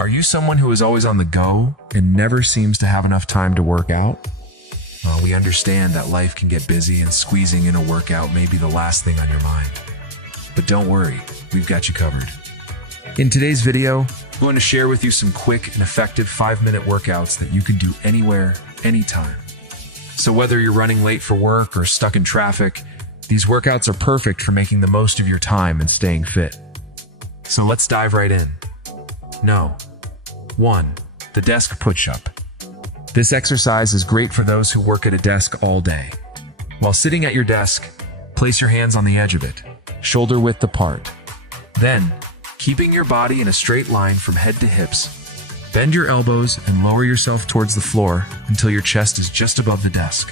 Are you someone who is always on the go and never seems to have enough time to work out? We understand that life can get busy and squeezing in a workout may be the last thing on your mind. But don't worry, we've got you covered. In today's video, I'm going to share with you some quick and effective 5-minute workouts that you can do anywhere, anytime. So whether you're running late for work or stuck in traffic, these workouts are perfect for making the most of your time and staying fit. So let's dive right in. 1. The desk push-up. This exercise is great for those who work at a desk all day. While sitting at your desk, place your hands on the edge of it, shoulder width apart. Then, keeping your body in a straight line from head to hips, bend your elbows and lower yourself towards the floor until your chest is just above the desk.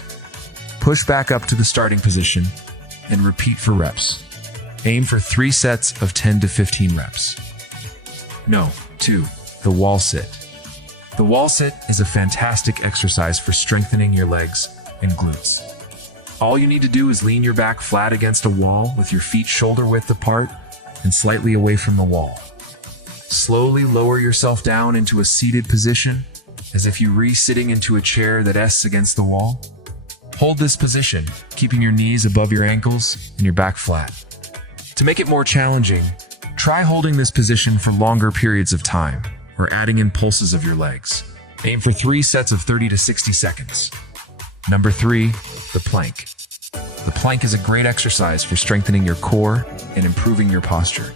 Push back up to the starting position and repeat for reps. Aim for 3 sets of 10 to 15 reps. 2. The wall sit. The wall sit is a fantastic exercise for strengthening your legs and glutes. All you need to do is lean your back flat against a wall with your feet shoulder width apart and slightly away from the wall. Slowly lower yourself down into a seated position, as if you were sitting into a chair that rests against the wall. Hold this position, keeping your knees above your ankles and your back flat. To make it more challenging, try holding this position for longer periods of time, or adding in pulses of your legs. Aim for 3 sets of 30 to 60 seconds. 3. The plank. The plank is a great exercise for strengthening your core and improving your posture.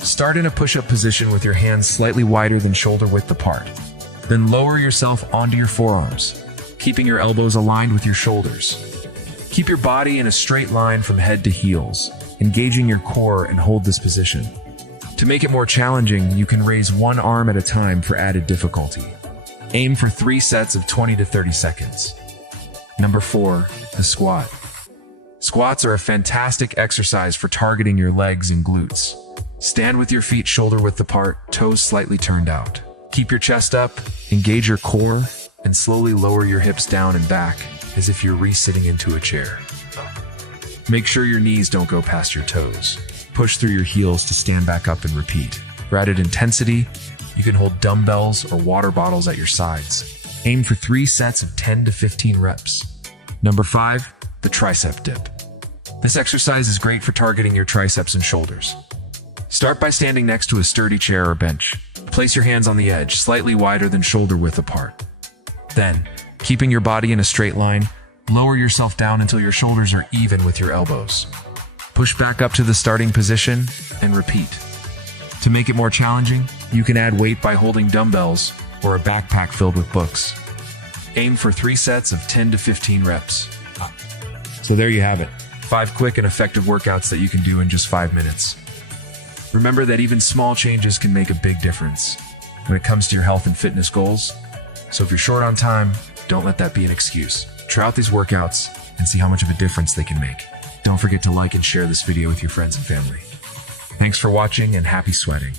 Start in a push-up position with your hands slightly wider than shoulder width apart. Then lower yourself onto your forearms, keeping your elbows aligned with your shoulders. Keep your body in a straight line from head to heels, engaging your core, and hold this position. To make it more challenging, you can raise one arm at a time for added difficulty. Aim for 3 sets of 20 to 30 seconds. 4. The squat. Squats are a fantastic exercise for targeting your legs and glutes. Stand with your feet shoulder width apart, toes slightly turned out. Keep your chest up, engage your core, and slowly lower your hips down and back as if you're sitting into a chair. Make sure your knees don't go past your toes. Push through your heels to stand back up and repeat. For added intensity, you can hold dumbbells or water bottles at your sides. Aim for 3 sets of 10 to 15 reps. 5. The tricep dip. This exercise is great for targeting your triceps and shoulders. Start by standing next to a sturdy chair or bench. Place your hands on the edge, slightly wider than shoulder width apart. Then, keeping your body in a straight line, lower yourself down until your shoulders are even with your elbows. Push back up to the starting position and repeat. To make it more challenging, you can add weight by holding dumbbells or a backpack filled with books. Aim for 3 sets of 10 to 15 reps. So there you have it. 5 quick and effective workouts that you can do in just 5 minutes. Remember that even small changes can make a big difference when it comes to your health and fitness goals. So if you're short on time, don't let that be an excuse. Try out these workouts and see how much of a difference they can make. Don't forget to like and share this video with your friends and family. Thanks for watching and happy sweating.